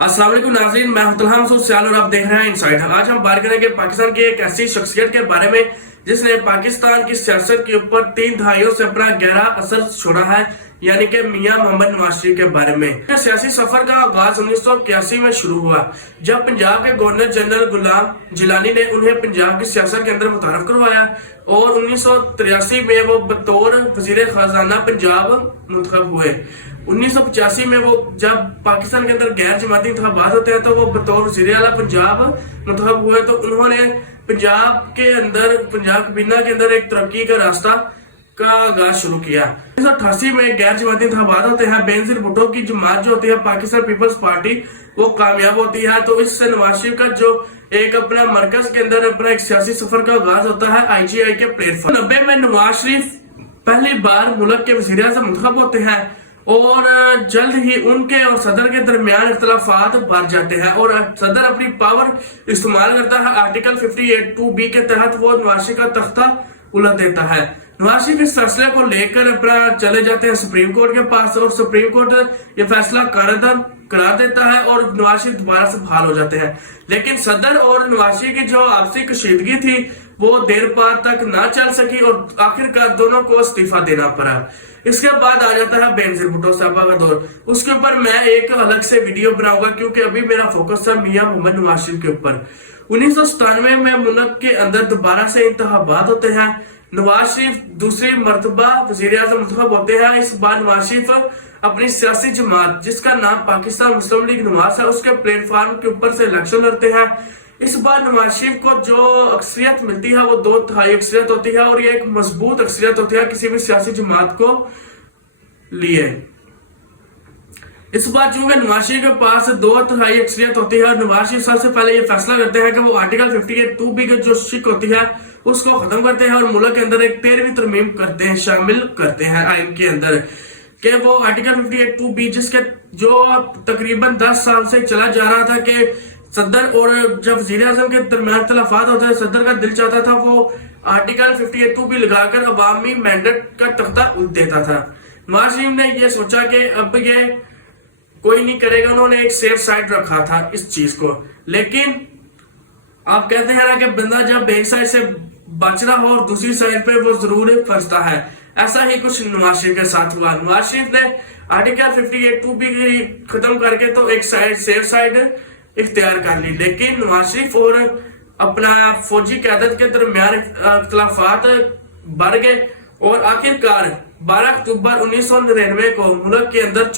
अस्सलाम वालेकुम नाज़रीन, मैं तलहा मसूद सियाल और आप देख रहे हैं इनसाइड। आज हम बात करेंगे पाकिस्तान की एक ऐसी शख्सियत के बारे में जिसने पाकिस्तान की सियासत के ऊपर 3 दहाइयों से अपना गहरा असर छोड़ा है, यानी कि मियां मोहम्मद नवाज शरीफ के बारे में। सियासी सफर का आगाज 1981 में शुरू हुआ जब पंजाब के गवर्नर जनरल गुलाम जिलानी ने उन्हें पंजाब की सियासत के अंदर मुतारफ करवाया और 1983 में वो बतौर वजीर खजाना पंजाब मुंतखब हुए। 1985 में वो जब पाकिस्तान के अंदर गैर जमाती इंतखाबात होते हैं तो वो बतौर वज़ीर आला पंजाब मुंतखब हुए, तो उन्होंने पंजाब के अंदर, पंजाब कबीना के अंदर एक तरक्की का रास्ता का आगाज शुरू किया। 1988 में गैर जमाती इंतखाबात होते हैं, बेनजीर भुट्टो की जमात जो होती है पाकिस्तान पीपल्स पार्टी वो कामयाब होती है, तो इससे नवाज शरीफ का जो एक अपना मरकज के अंदर अपना एक सियासी सफर का आगाज होता है IGI के प्लेटफॉर्म। 90 में नवाज शरीफ पहली बार मुल्क के वज़ीर आज़म मुंतखब होते हैं और जल्द ही उनके और सदर के दरमियान इख्तलाफात बढ़ जाते हैं और सदर अपनी पावर इस्तेमाल करता है। आर्टिकल 58(2)B के तहत वो नवाज शरीफ का तख्ता उलट देता है। नवाज शरीफ इस फैसले को लेकर अपना चले जाते हैं सुप्रीम कोर्ट के पास और सुप्रीम कोर्ट ये फैसला कारगर करार देता है और नवाज शरीफ दोबारा से बहाल हो जाते हैं। लेकिन सदर और नवाज शरीफ की जो आपसी कशीदगी थी वो देर पार तक ना चल सकी और आखिरकार दोनों को इस्तीफा देना पड़ा। इसके बाद आ जाता है बेनजीर भुट्टो साहब का दौर। उसके ऊपर मैं एक अलग से वीडियो बनाऊंगा क्योंकि अभी मेरा फोकस था मियां मोहम्मद नवाज शरीफ के ऊपर। 1997 में मुल्क के अंदर दोबारा से इंतखाबात होते हैं। नवाज शरीफ दूसरी मर्तबा वज़ीर आज़म मुंतखब होते हैं। इस बार नवाज शरीफ अपनी सियासी जमात जिसका नाम पाकिस्तान मुस्लिम लीग नवाज है उसके प्लेटफॉर्म के ऊपर से इलेक्शन लड़ते हैं। इस बार नवाज शरीफ को जो अक्सरियत मिलती है वो 2 तिहाई अक्सरियत होती है और ये एक मजबूत अक्सरियत होती है किसी भी सियासी जमात को लिए। इस बार चूंकि नवाज शरीफ के पास 2 तिहाई अक्सरियत होती है और नवाज शरीफ सबसे पहले ये फैसला करते हैं कि वो आर्टिकल 58(2)B की जो शिक होती है उसको खत्म करते हैं और मुल्क के अंदर एक 13वीं तरमीम करते हैं, शामिल करते हैं आइन के अंदर कि वो आर्टिकल 58(2)B जिसके जो तकरीबन 10 साल से चला जा रहा था कि सदर और जब वज़ीर आज़म के दरमियान इख्तलाफात होते हैं, सदर का दिल चाहता था वो आर्टिकल 58(2)B लगाकर अवामी मैंडेट का तख्ता उलट देता था। नवाज शरीफ ने ये सोचा कि अब ये कोई नहीं करेगा, उन्होंने एक सेफ साइड रखा था इस चीज को। लेकिन आप कहते हैं ना कि बंदा जब एक साइड से बच रहा हो और दूसरी साइड पे वो जरूर फंसता है, ऐसा ही कुछ नवाज शरीफ के साथ हुआ। नवाज शरीफ ने आर्टिकल 58(2)B खत्म करके तो एक साइड सेफ साइड इख्तियार कर ली, लेकिन नवाज शरीफ और अपना फौजी क़यादत के दरमियान इख्तलाफात बढ़ गए और आखिरकार 12 अक्टूबर 1999 को मुल्क के अंदर